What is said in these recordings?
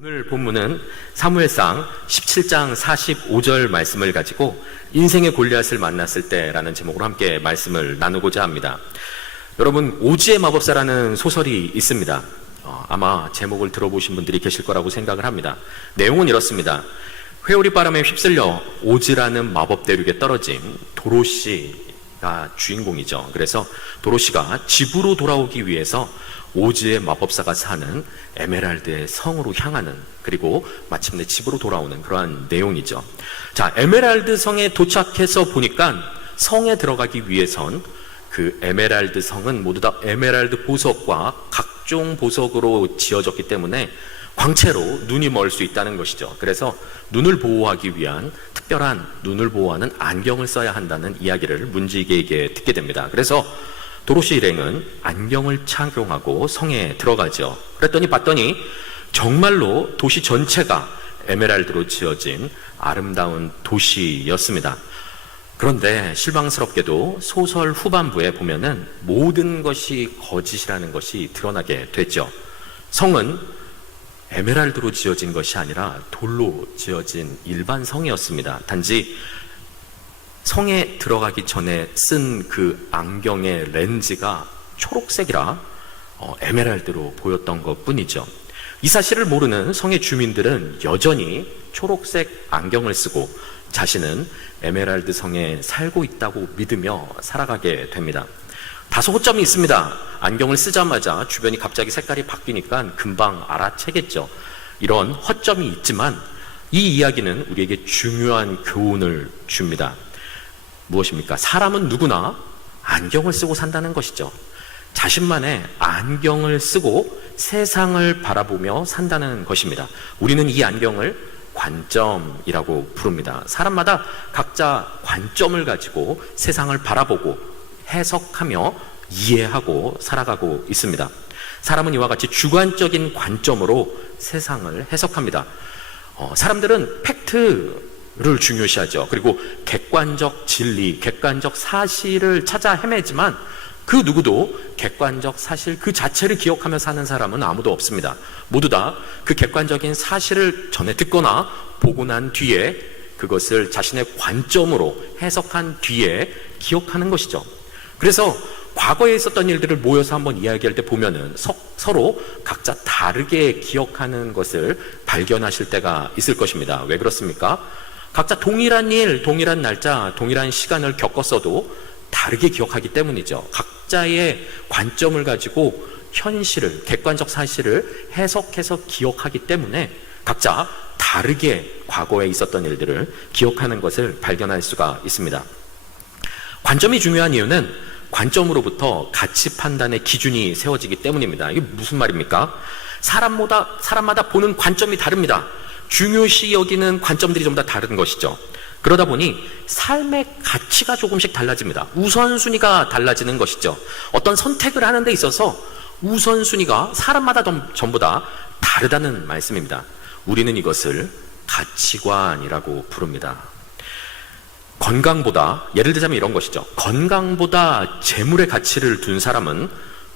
오늘 본문은 사무엘상 17장 45절 말씀을 가지고 인생의 골리앗을 만났을 때라는 제목으로 함께 말씀을 나누고자 합니다. 여러분, 오지의 마법사라는 소설이 있습니다. 아마 제목을 들어보신 분들이 계실 거라고 생각을 합니다. 내용은 이렇습니다. 회오리바람에 휩쓸려 오지라는 마법 대륙에 떨어진 도로시가 주인공이죠. 그래서 도로시가 집으로 돌아오기 위해서 오지의 마법사가 사는 에메랄드의 성으로 향하는, 그리고 마침내 집으로 돌아오는 그러한 내용이죠. 자, 에메랄드 성에 도착해서 보니까 성에 들어가기 위해선 그 에메랄드 성은 모두 다 에메랄드 보석과 각종 보석으로 지어졌기 때문에 광채로 눈이 멀 수 있다는 것이죠. 그래서 눈을 보호하기 위한 특별한 눈을 보호하는 안경을 써야 한다는 이야기를 문지기에게 듣게 됩니다. 그래서 도로시 일행은 안경을 착용하고 성에 들어가죠. 그랬더니 봤더니 정말로 도시 전체가 에메랄드로 지어진 아름다운 도시였습니다. 그런데 실망스럽게도 소설 후반부에 보면은 모든 것이 거짓이라는 것이 드러나게 됐죠. 성은 에메랄드로 지어진 것이 아니라 돌로 지어진 일반 성이었습니다. 단지 성에 들어가기 전에 쓴 그 안경의 렌즈가 초록색이라 에메랄드로 보였던 것 뿐이죠. 이 사실을 모르는 성의 주민들은 여전히 초록색 안경을 쓰고 자신은 에메랄드 성에 살고 있다고 믿으며 살아가게 됩니다. 다소 허점이 있습니다. 안경을 쓰자마자 주변이 갑자기 색깔이 바뀌니까 금방 알아채겠죠. 이런 허점이 있지만 이 이야기는 우리에게 중요한 교훈을 줍니다. 무엇입니까? 사람은 누구나 안경을 쓰고 산다는 것이죠. 자신만의 안경을 쓰고 세상을 바라보며 산다는 것입니다. 우리는 이 안경을 관점이라고 부릅니다. 사람마다 각자 관점을 가지고 세상을 바라보고 해석하며 이해하고 살아가고 있습니다. 사람은 이와 같이 주관적인 관점으로 세상을 해석합니다. 사람들은 팩트를 중요시하죠. 그리고 객관적 진리, 객관적 사실을 찾아 헤매지만 그 누구도 객관적 사실 그 자체를 기억하며 사는 사람은 아무도 없습니다. 모두 다 그 객관적인 사실을 전에 듣거나 보고 난 뒤에 그것을 자신의 관점으로 해석한 뒤에 기억하는 것이죠. 그래서 과거에 있었던 일들을 모여서 한번 이야기할 때 보면은 서로 각자 다르게 기억하는 것을 발견하실 때가 있을 것입니다. 왜 그렇습니까? 각자 동일한 일, 동일한 날짜, 동일한 시간을 겪었어도 다르게 기억하기 때문이죠. 각자의 관점을 가지고 현실을, 객관적 사실을 해석해서 기억하기 때문에 각자 다르게 과거에 있었던 일들을 기억하는 것을 발견할 수가 있습니다. 관점이 중요한 이유는 관점으로부터 가치 판단의 기준이 세워지기 때문입니다. 이게 무슨 말입니까? 사람마다 보는 관점이 다릅니다. 중요시 여기는 관점들이 전부 다 다른 것이죠. 그러다 보니 삶의 가치가 조금씩 달라집니다. 우선순위가 달라지는 것이죠. 어떤 선택을 하는 데 있어서 우선순위가 사람마다 전부 다 다르다는 말씀입니다. 우리는 이것을 가치관이라고 부릅니다. 건강보다, 예를 들자면 이런 것이죠. 건강보다 재물의 가치를 둔 사람은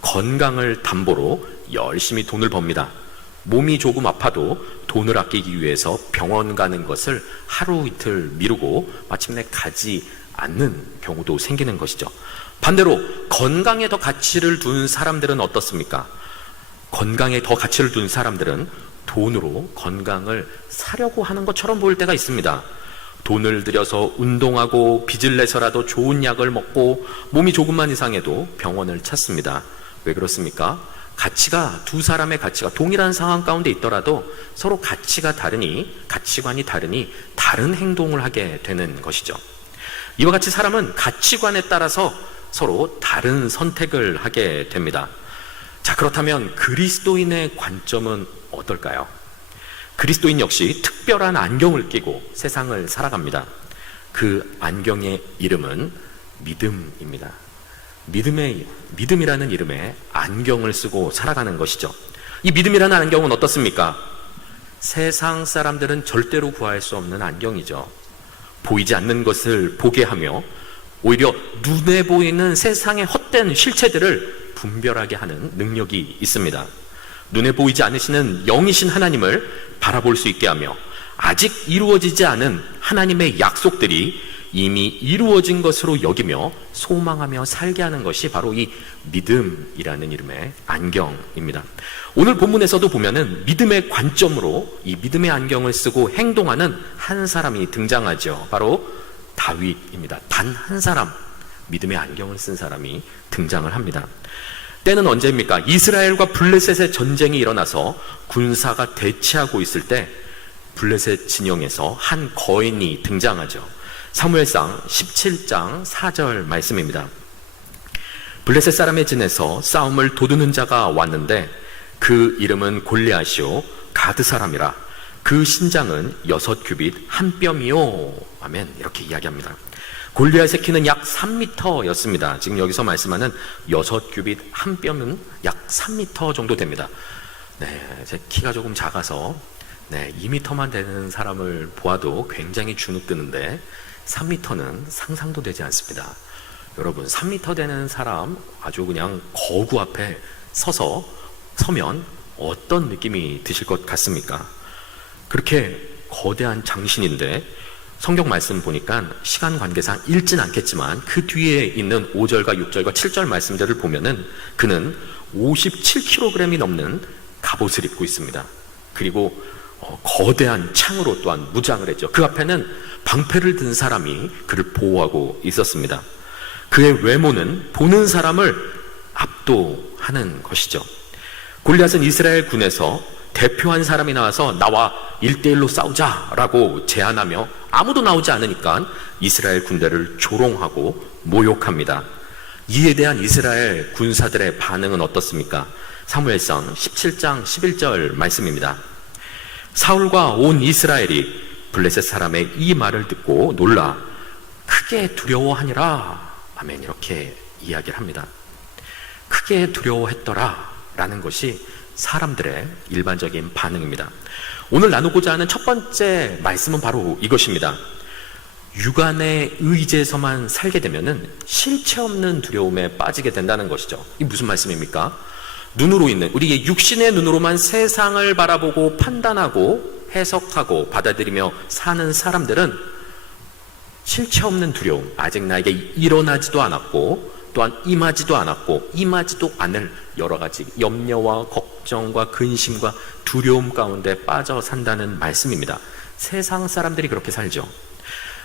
건강을 담보로 열심히 돈을 법니다. 몸이 조금 아파도 돈을 아끼기 위해서 병원 가는 것을 하루 이틀 미루고 마침내 가지 않는 경우도 생기는 것이죠. 반대로 건강에 더 가치를 둔 사람들은 어떻습니까? 건강에 더 가치를 둔 사람들은 돈으로 건강을 사려고 하는 것처럼 보일 때가 있습니다. 돈을 들여서 운동하고 빚을 내서라도 좋은 약을 먹고 몸이 조금만 이상해도 병원을 찾습니다. 왜 그렇습니까? 두 사람의 가치가 동일한 상황 가운데 있더라도 서로 가치관이 다르니 다른 행동을 하게 되는 것이죠. 이와 같이 사람은 가치관에 따라서 서로 다른 선택을 하게 됩니다. 자, 그렇다면 그리스도인의 관점은 어떨까요? 그리스도인 역시 특별한 안경을 끼고 세상을 살아갑니다. 그 안경의 이름은 믿음입니다. 믿음이라는 이름의 안경을 쓰고 살아가는 것이죠. 이 믿음이라는 안경은 어떻습니까? 세상 사람들은 절대로 구할 수 없는 안경이죠. 보이지 않는 것을 보게 하며 오히려 눈에 보이는 세상의 헛된 실체들을 분별하게 하는 능력이 있습니다. 눈에 보이지 않으시는 영이신 하나님을 바라볼 수 있게 하며 아직 이루어지지 않은 하나님의 약속들이 이미 이루어진 것으로 여기며 소망하며 살게 하는 것이 바로 이 믿음이라는 이름의 안경입니다. 오늘 본문에서도 보면은 믿음의 관점으로 이 믿음의 안경을 쓰고 행동하는 한 사람이 등장하죠. 바로 다윗입니다. 단 한 사람, 믿음의 안경을 쓴 사람이 등장을 합니다. 때는 언제입니까? 이스라엘과 블레셋의 전쟁이 일어나서 군사가 대치하고 있을 때 블레셋 진영에서 한 거인이 등장하죠. 사무엘상 17장 4절 말씀입니다. 블레셋 사람의 진에서 싸움을 도두는 자가 왔는데 그 이름은 골리앗이요 가드 사람이라. 그 신장은 6규빗 한 뼘이요. 아멘. 이렇게 이야기합니다. 골리앗의 키는 약 3m였습니다. 지금 여기서 말씀하는 6규빗 한 뼘은 약 3m 정도 됩니다. 네, 제 키가 조금 작아서 2m만 되는 사람을 보아도 굉장히 주눅드는데 3m는 상상도 되지 않습니다. 여러분, 3m 되는 사람 아주 그냥 거구 앞에 서면 어떤 느낌이 드실 것 같습니까? 그렇게 거대한 장신인데 성경 말씀 보니까 시간 관계상 읽진 않겠지만 그 뒤에 있는 5절과 6절과 7절 말씀들을 보면은 그는 57kg이 넘는 갑옷을 입고 있습니다. 그리고 거대한 창으로 또한 무장을 했죠. 그 앞에는 방패를 든 사람이 그를 보호하고 있었습니다. 그의 외모는 보는 사람을 압도하는 것이죠. 골리앗은 이스라엘 군에서 대표한 사람이 나와서 나와 1대1로 싸우자라고 제안하며 아무도 나오지 않으니까 이스라엘 군대를 조롱하고 모욕합니다. 이에 대한 이스라엘 군사들의 반응은 어떻습니까? 사무엘상 17장 11절 말씀입니다. 사울과 온 이스라엘이 블레셋 사람의 이 말을 듣고 놀라 크게 두려워하니라. 아멘. 이렇게 이야기를 합니다. 크게 두려워했더라 라는 것이 사람들의 일반적인 반응입니다. 오늘 나누고자 하는 첫 번째 말씀은 바로 이것입니다. 육안의 의지에서만 살게 되면은 실체 없는 두려움에 빠지게 된다는 것이죠. 이게 무슨 말씀입니까? 눈으로 있는, 우리의 육신의 눈으로만 세상을 바라보고 판단하고 해석하고 받아들이며 사는 사람들은 실체 없는 두려움, 아직 나에게 일어나지도 않았고 또한 임하지도 않았고 임하지도 않을 여러 가지 염려와 걱정과 근심과 두려움 가운데 빠져 산다는 말씀입니다. 세상 사람들이 그렇게 살죠.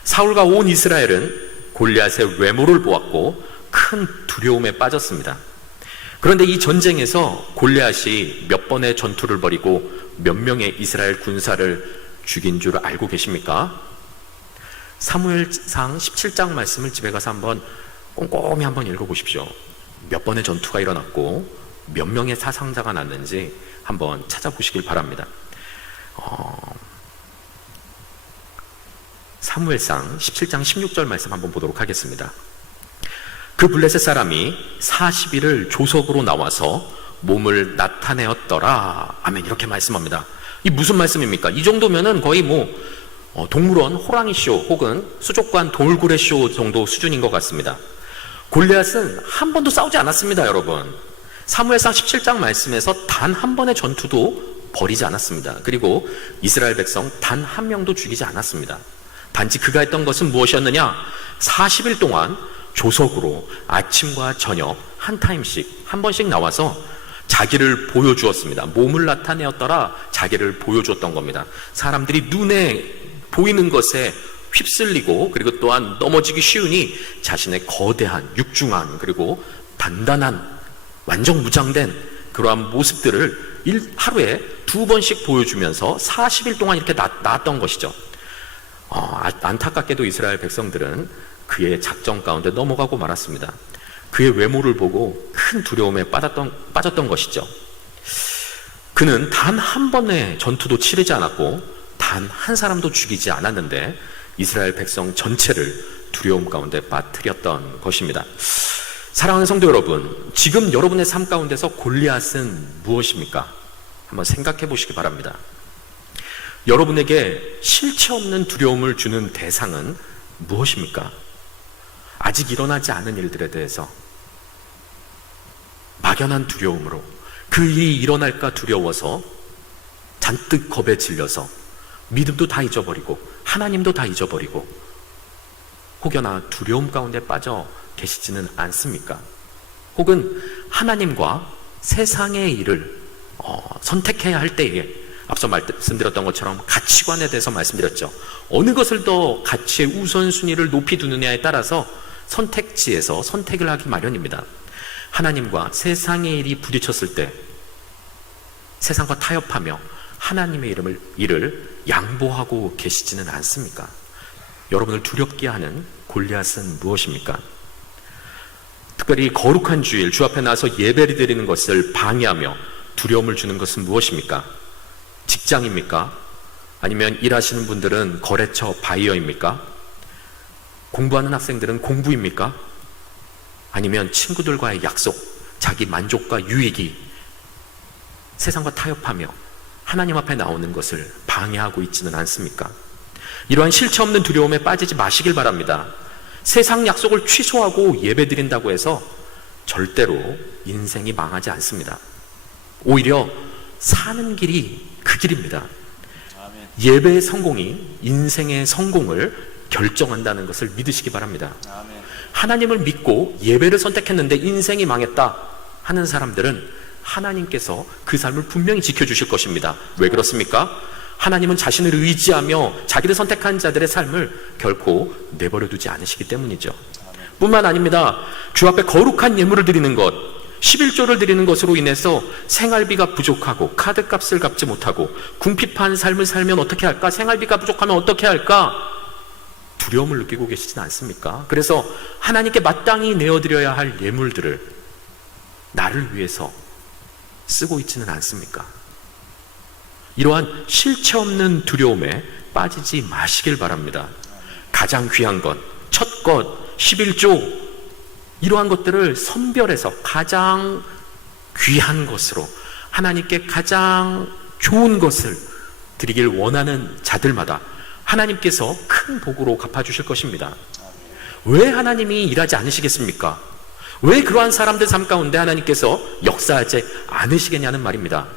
사울과 온 이스라엘은 골리앗의 외모를 보았고 큰 두려움에 빠졌습니다. 그런데 이 전쟁에서 골리앗이 몇 번의 전투를 벌이고 몇 명의 이스라엘 군사를 죽인 줄 알고 계십니까? 사무엘상 17장 말씀을 집에 가서 한번 꼼꼼히 한번 읽어보십시오. 몇 번의 전투가 일어났고 몇 명의 사상자가 났는지 한번 찾아보시길 바랍니다. 사무엘상 17장 16절 말씀 한번 보도록 하겠습니다. 그 블레셋 사람이 40일을 조석으로 나와서 몸을 나타내었더라. 아멘. 이렇게 말씀합니다. 이 무슨 말씀입니까? 이 정도면은 거의 동물원 호랑이쇼 혹은 수족관 돌고래쇼 정도 수준인 것 같습니다. 골리앗은 한 번도 싸우지 않았습니다, 여러분. 사무엘상 17장 말씀에서 단 한 번의 전투도 벌이지 않았습니다. 그리고 이스라엘 백성 단 한 명도 죽이지 않았습니다. 단지 그가 했던 것은 무엇이었느냐? 40일 동안 조석으로 아침과 저녁 한 타임씩 한 번씩 나와서 자기를 보여주었습니다. 몸을 나타내었더라. 자기를 보여주었던 겁니다. 사람들이 눈에 보이는 것에 휩쓸리고 그리고 또한 넘어지기 쉬우니 자신의 거대한 육중한 그리고 단단한 완전 무장된 그러한 모습들을 하루에 2번씩 보여주면서 40일 동안 이렇게 나왔던 것이죠. 안타깝게도 이스라엘 백성들은 그의 작전 가운데 넘어가고 말았습니다. 그의 외모를 보고 큰 두려움에 빠졌던 것이죠. 그는 단 한 번의 전투도 치르지 않았고 단 한 사람도 죽이지 않았는데 이스라엘 백성 전체를 두려움 가운데 빠뜨렸던 것입니다. 사랑하는 성도 여러분, 지금 여러분의 삶 가운데서 골리앗은 무엇입니까? 한번 생각해 보시기 바랍니다. 여러분에게 실체 없는 두려움을 주는 대상은 무엇입니까? 아직 일어나지 않은 일들에 대해서 막연한 두려움으로 그 일이 일어날까 두려워서 잔뜩 겁에 질려서 믿음도 다 잊어버리고 하나님도 다 잊어버리고 혹여나 두려움 가운데 빠져 계시지는 않습니까? 혹은 하나님과 세상의 일을 선택해야 할 때에 앞서 말씀드렸던 것처럼 가치관에 대해서 말씀드렸죠. 어느 것을 더 가치의 우선순위를 높이 두느냐에 따라서 선택지에서 선택을 하기 마련입니다. 하나님과 세상의 일이 부딪혔을 때 세상과 타협하며 하나님의 일을 양보하고 계시지는 않습니까? 여러분을 두렵게 하는 골리앗은 무엇입니까? 특별히 거룩한 주일, 주 앞에 나서 예배를 드리는 것을 방해하며 두려움을 주는 것은 무엇입니까? 직장입니까? 아니면 일하시는 분들은 거래처 바이어입니까? 공부하는 학생들은 공부입니까? 아니면 친구들과의 약속, 자기 만족과 유익이 세상과 타협하며 하나님 앞에 나오는 것을 방해하고 있지는 않습니까? 이러한 실체 없는 두려움에 빠지지 마시길 바랍니다. 세상 약속을 취소하고 예배드린다고 해서 절대로 인생이 망하지 않습니다. 오히려 사는 길이 그 길입니다. 예배의 성공이 인생의 성공을 결정한다는 것을 믿으시기 바랍니다. 하나님을 믿고 예배를 선택했는데 인생이 망했다 하는 사람들은 하나님께서 그 삶을 분명히 지켜주실 것입니다. 왜 그렇습니까? 하나님은 자신을 의지하며 자기를 선택한 자들의 삶을 결코 내버려 두지 않으시기 때문이죠. 뿐만 아닙니다. 주 앞에 거룩한 예물을 드리는 것, 11조를 드리는 것으로 인해서 생활비가 부족하고 카드값을 갚지 못하고 궁핍한 삶을 살면 어떻게 할까? 생활비가 부족하면 어떻게 할까? 두려움을 느끼고 계시진 않습니까? 그래서 하나님께 마땅히 내어드려야 할 예물들을 나를 위해서 쓰고 있지는 않습니까? 이러한 실체 없는 두려움에 빠지지 마시길 바랍니다. 가장 귀한 것, 첫 것, 11조 이러한 것들을 선별해서 가장 귀한 것으로 하나님께 가장 좋은 것을 드리길 원하는 자들마다 하나님께서 큰 복으로 갚아주실 것입니다. 왜 하나님이 일하지 않으시겠습니까? 왜 그러한 사람들 삶 가운데 하나님께서 역사하지 않으시겠냐는 말입니다.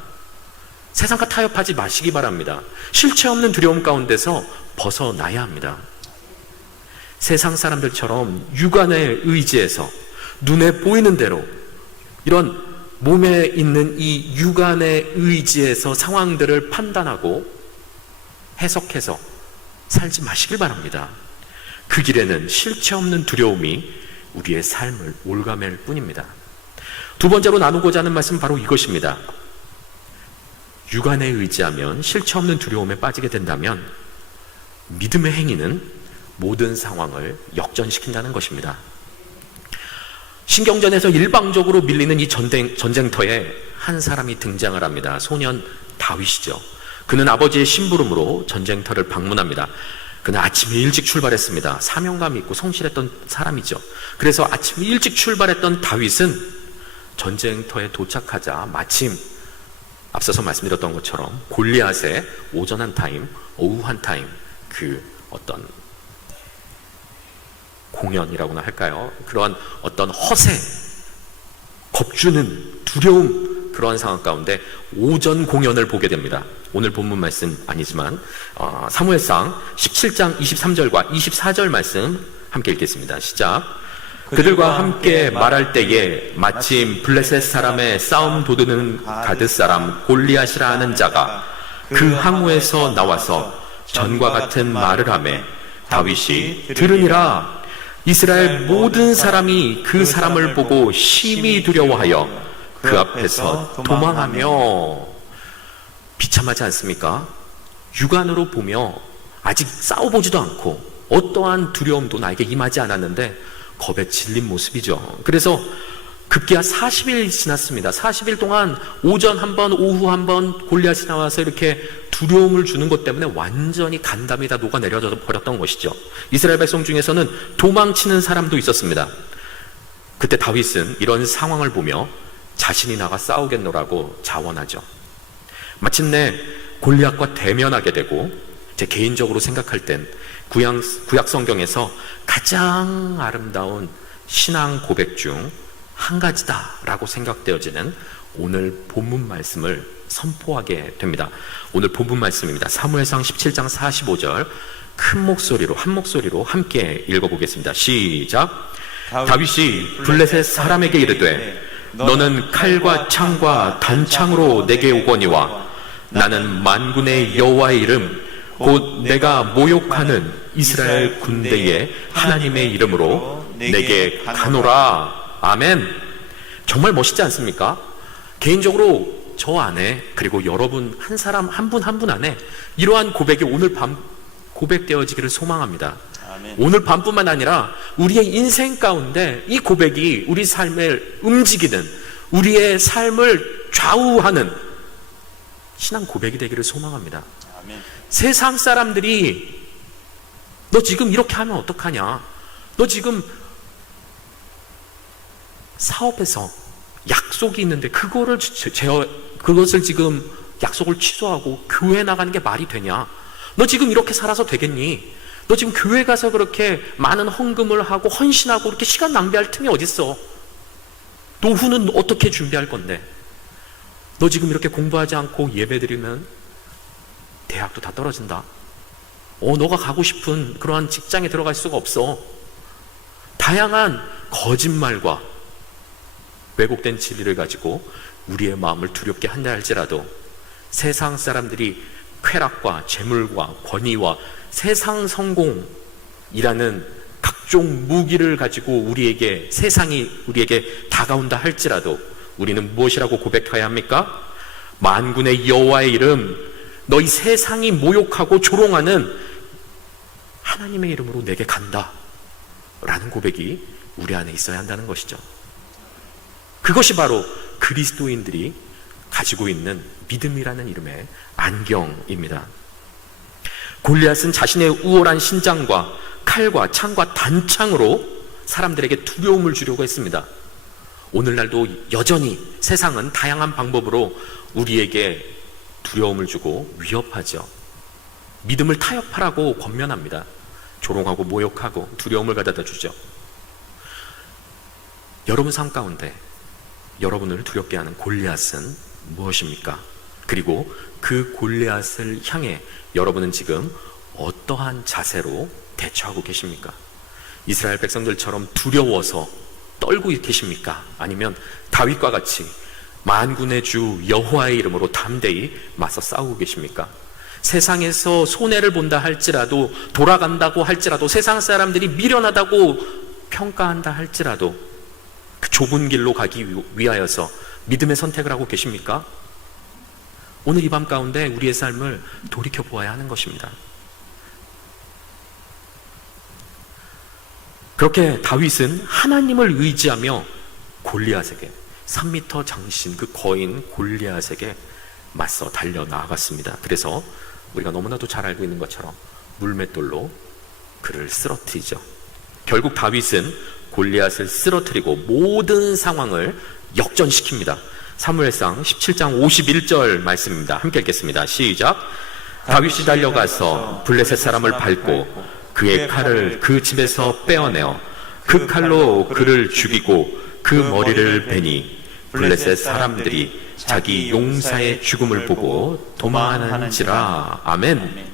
세상과 타협하지 마시기 바랍니다. 실체 없는 두려움 가운데서 벗어나야 합니다. 세상 사람들처럼 육안의 의지에서 눈에 보이는 대로 이런 몸에 있는 이 육안의 의지에서 상황들을 판단하고 해석해서 살지 마시길 바랍니다. 그 길에는 실체 없는 두려움이 우리의 삶을 올가맬 뿐입니다. 두 번째로 나누고자 하는 말씀은 바로 이것입니다. 육안에 의지하면 실체 없는 두려움에 빠지게 된다면 믿음의 행위는 모든 상황을 역전시킨다는 것입니다. 신경전에서 일방적으로 밀리는 이 전쟁터에 한 사람이 등장을 합니다. 소년 다윗이죠. 그는 아버지의 심부름으로 전쟁터를 방문합니다. 그는 아침에 일찍 출발했습니다. 사명감이 있고 성실했던 사람이죠. 그래서 아침 일찍 출발했던 다윗은 전쟁터에 도착하자 마침 앞서서 말씀드렸던 것처럼 골리앗의 오전 한 타임, 오후 한 타임 그 어떤 공연이라고나 할까요? 그런 어떤 허세, 겁주는 두려움 그러한 상황 가운데 오전 공연을 보게 됩니다. 오늘 본문 말씀 아니지만 사무엘상 17장 23절과 24절 말씀 함께 읽겠습니다. 시작. 그들과 함께 말할 때에 마침 블레셋 사람의 싸움 도두는 가드 사람 골리앗이라 하는 자가 그 항우에서 나와서 전과 같은 말을 하매 다윗이 들으니라. 이스라엘 모든 사람이 그 사람을 보고 심히 두려워하여 그 앞에서 도망하며. 비참하지 않습니까? 육안으로 보며 아직 싸워보지도 않고 어떠한 두려움도 나에게 임하지 않았는데 겁에 질린 모습이죠. 그래서 급기야 40일 지났습니다. 40일 동안 오전 한 번, 오후 한 번 골리앗이 나와서 이렇게 두려움을 주는 것 때문에 완전히 간담이 다 녹아내려 버렸던 것이죠. 이스라엘 백성 중에서는 도망치는 사람도 있었습니다. 그때 다윗은 이런 상황을 보며 자신이 나가 싸우겠노라고 자원하죠. 마침내 골리앗과 대면하게 되고 제 개인적으로 생각할 땐 구약 성경에서 가장 아름다운 신앙 고백 중 한 가지다라고 생각되어지는 오늘 본문 말씀을 선포하게 됩니다. 오늘 본문 말씀입니다. 사무엘상 17장 45절 큰 목소리로 한 목소리로 함께 읽어보겠습니다. 시작. 다윗이 블레셋 사람에게 이르되 너는 칼과 창과 단창으로 내게 오거니와 나는 만군의 여호와의 이름 곧 내가 모욕하는 이스라엘 군대의 하나님의 이름으로 내게 가노라. 아멘. 정말 멋있지 않습니까? 개인적으로 저 안에 그리고 여러분 한 사람 한 분 한 분 안에 이러한 고백이 오늘 밤 고백되어지기를 소망합니다. 아멘. 오늘 밤뿐만 아니라 우리의 인생 가운데 이 고백이 우리 삶을 움직이는, 우리의 삶을 좌우하는 신앙 고백이 되기를 소망합니다. 아멘. 세상 사람들이 너 지금 이렇게 하면 어떡하냐, 너 지금 사업에서 약속이 있는데 그것을 지금 약속을 취소하고 교회 나가는 게 말이 되냐, 너 지금 이렇게 살아서 되겠니, 너 지금 교회 가서 그렇게 많은 헌금을 하고 헌신하고 그렇게 시간 낭비할 틈이 어딨어, 노후는 어떻게 준비할 건데, 너 지금 이렇게 공부하지 않고 예배드리면 대학도 다 떨어진다, 너가 가고 싶은 그러한 직장에 들어갈 수가 없어. 다양한 거짓말과 왜곡된 진리를 가지고 우리의 마음을 두렵게 한다 할지라도 세상 사람들이 쾌락과 재물과 권위와 세상 성공이라는 각종 무기를 가지고 세상이 우리에게 다가온다 할지라도 우리는 무엇이라고 고백해야 합니까? 만군의 여호와의 이름, 너희 세상이 모욕하고 조롱하는 하나님의 이름으로 내게 간다 라는 고백이 우리 안에 있어야 한다는 것이죠. 그것이 바로 그리스도인들이 가지고 있는 믿음이라는 이름의 안경입니다. 골리앗은 자신의 우월한 신장과 칼과 창과 단창으로 사람들에게 두려움을 주려고 했습니다. 오늘날도 여전히 세상은 다양한 방법으로 우리에게 두려움을 주고 위협하죠. 믿음을 타협하라고 권면합니다. 조롱하고 모욕하고 두려움을 가져다 주죠. 여러분 삶 가운데 여러분을 두렵게 하는 골리앗은 무엇입니까? 그리고 그 골리앗을 향해 여러분은 지금 어떠한 자세로 대처하고 계십니까? 이스라엘 백성들처럼 두려워서 떨고 계십니까? 아니면 다윗과 같이 만군의 주 여호와의 이름으로 담대히 맞서 싸우고 계십니까? 세상에서 손해를 본다 할지라도, 돌아간다고 할지라도, 세상 사람들이 미련하다고 평가한다 할지라도 그 좁은 길로 가기 위하여서 믿음의 선택을 하고 계십니까? 오늘 이 밤 가운데 우리의 삶을 돌이켜 보아야 하는 것입니다. 그렇게 다윗은 하나님을 의지하며 골리앗에게 3m 장신 그 거인 골리앗에게 맞서 달려 나아갔습니다. 그래서 우리가 너무나도 잘 알고 있는 것처럼 물맷돌로 그를 쓰러뜨리죠. 결국 다윗은 골리앗을 쓰러뜨리고 모든 상황을 역전시킵니다. 사무엘상 17장 51절 말씀입니다. 함께 읽겠습니다. 시작. 다윗이 달려가서 블레셋 사람을 밟고 그의 칼을 그 집에서 빼어내어 그 칼로 그를 죽이고 그 머리를 베니 블레셋 사람들이 자기 용사의 죽음을 보고 도망하는지라. 아멘.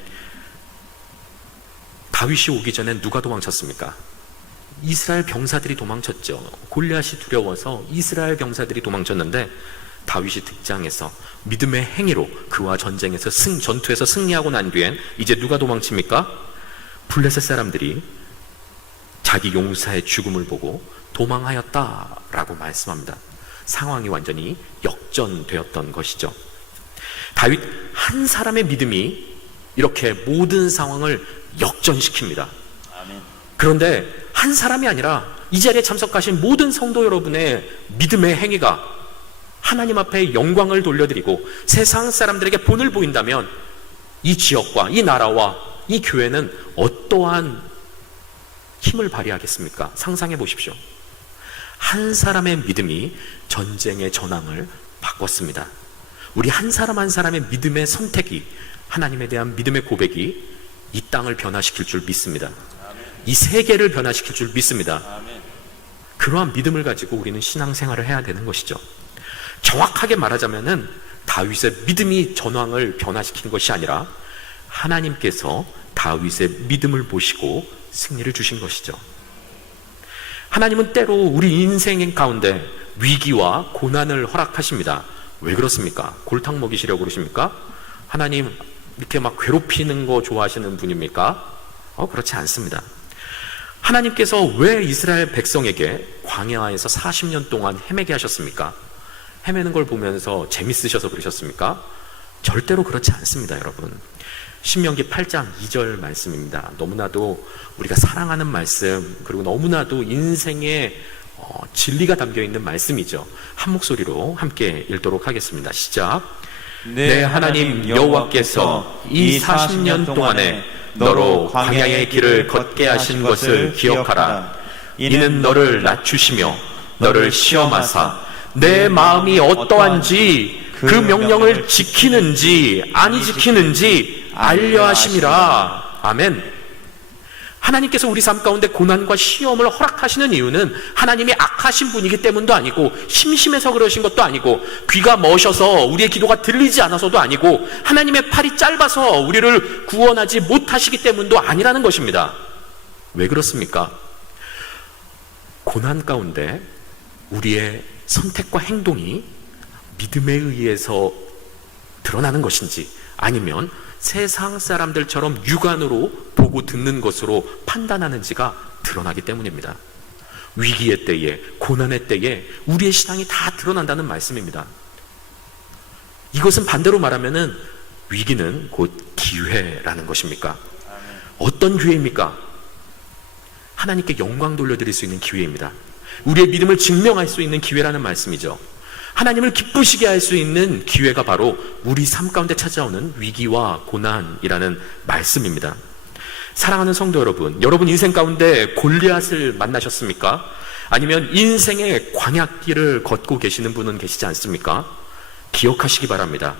다윗이 오기 전에 누가 도망쳤습니까? 이스라엘 병사들이 도망쳤죠. 골리앗이 두려워서 이스라엘 병사들이 도망쳤는데 다윗이 등장해서 믿음의 행위로 그와 전쟁에서 전투에서 승리하고 난 뒤엔 이제 누가 도망칩니까? 블레셋 사람들이 자기 용사의 죽음을 보고 도망하였다라고 말씀합니다. 상황이 완전히 역전되었던 것이죠. 다윗 한 사람의 믿음이 이렇게 모든 상황을 역전시킵니다. 아멘. 그런데 한 사람이 아니라 이 자리에 참석하신 모든 성도 여러분의 믿음의 행위가 하나님 앞에 영광을 돌려드리고 세상 사람들에게 본을 보인다면 이 지역과 이 나라와 이 교회는 어떠한 힘을 발휘하겠습니까? 상상해 보십시오. 한 사람의 믿음이 전쟁의 전황을 바꿨습니다. 우리 한 사람 한 사람의 믿음의 선택이, 하나님에 대한 믿음의 고백이 이 땅을 변화시킬 줄 믿습니다. 이 세계를 변화시킬 줄 믿습니다. 그러한 믿음을 가지고 우리는 신앙생활을 해야 되는 것이죠. 정확하게 말하자면은 다윗의 믿음이 전황을 변화시킨 것이 아니라 하나님께서 다윗의 믿음을 보시고 승리를 주신 것이죠. 하나님은 때로 우리 인생 가운데 위기와 고난을 허락하십니다. 왜 그렇습니까? 골탕 먹이시려고 그러십니까? 하나님 이렇게 막 괴롭히는 거 좋아하시는 분입니까? 그렇지 않습니다. 하나님께서 왜 이스라엘 백성에게 광야에서 40년 동안 헤매게 하셨습니까? 헤매는 걸 보면서 재밌으셔서 그러셨습니까? 절대로 그렇지 않습니다, 여러분. 신명기 8장 2절 말씀입니다. 너무나도 우리가 사랑하는 말씀, 그리고 너무나도 인생에 진리가 담겨있는 말씀이죠. 한 목소리로 함께 읽도록 하겠습니다. 시작. 내 하나님 여호와께서 이 40년 동안에 너로 광야의 길을 걷게 하신 것을 기억하라. 이는 너를 낮추시며 너를 시험하사 내 마음이 어떠한지 그 명령을 지키는지 아니 지키는지 알려 하심이라. 아멘. 하나님께서 우리 삶 가운데 고난과 시험을 허락하시는 이유는 하나님이 악하신 분이기 때문도 아니고 심심해서 그러신 것도 아니고 귀가 머셔서 우리의 기도가 들리지 않아서도 아니고 하나님의 팔이 짧아서 우리를 구원하지 못하시기 때문도 아니라는 것입니다. 왜 그렇습니까? 고난 가운데 우리의 선택과 행동이 믿음에 의해서 드러나는 것인지 아니면 세상 사람들처럼 육안으로 보고 듣는 것으로 판단하는지가 드러나기 때문입니다. 위기의 때에, 고난의 때에 우리의 신앙이 다 드러난다는 말씀입니다. 이것은 반대로 말하면은 위기는 곧 기회라는 것입니까? 어떤 기회입니까? 하나님께 영광 돌려드릴 수 있는 기회입니다. 우리의 믿음을 증명할 수 있는 기회라는 말씀이죠. 하나님을 기쁘시게 할 수 있는 기회가 바로 우리 삶 가운데 찾아오는 위기와 고난이라는 말씀입니다. 사랑하는 성도 여러분, 여러분 인생 가운데 골리앗을 만나셨습니까? 아니면 인생의 광야길을 걷고 계시는 분은 계시지 않습니까? 기억하시기 바랍니다.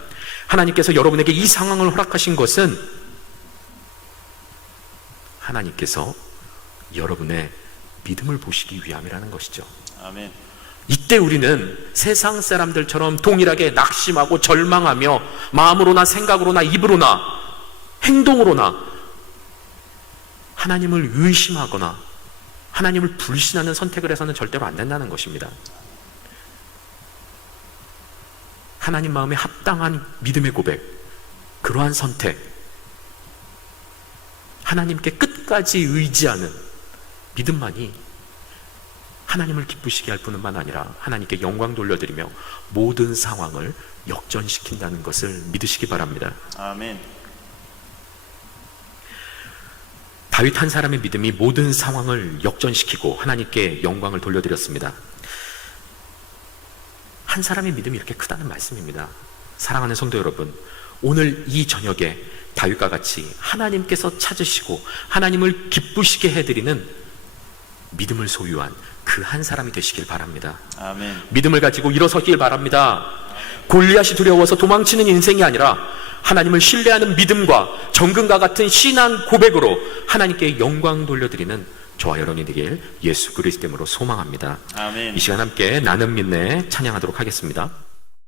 하나님께서 여러분에게 이 상황을 허락하신 것은 하나님께서 여러분의 믿음을 보시기 위함이라는 것이죠. 아멘. 이때 우리는 세상 사람들처럼 동일하게 낙심하고 절망하며 마음으로나 생각으로나 입으로나 행동으로나 하나님을 의심하거나 하나님을 불신하는 선택을 해서는 절대로 안 된다는 것입니다. 하나님 마음에 합당한 믿음의 고백, 그러한 선택, 하나님께 끝까지 의지하는 믿음만이 하나님을 기쁘시게 할 뿐만 아니라 하나님께 영광 돌려드리며 모든 상황을 역전시킨다는 것을 믿으시기 바랍니다. 아멘. 다윗 한 사람의 믿음이 모든 상황을 역전시키고 하나님께 영광을 돌려드렸습니다. 한 사람의 믿음이 이렇게 크다는 말씀입니다. 사랑하는 성도 여러분, 오늘 이 저녁에 다윗과 같이 하나님께서 찾으시고 하나님을 기쁘시게 해드리는 믿음을 소유한 그 한 사람이 되시길 바랍니다. 아멘. 믿음을 가지고 일어서길 바랍니다. 골리앗이 두려워서 도망치는 인생이 아니라 하나님을 신뢰하는 믿음과 정금과 같은 신앙 고백으로 하나님께 영광 돌려드리는 저와 여러분이 되길 예수 그리스도 이름으로 소망합니다. 아멘. 이 시간 함께 나는 믿네 찬양하도록 하겠습니다.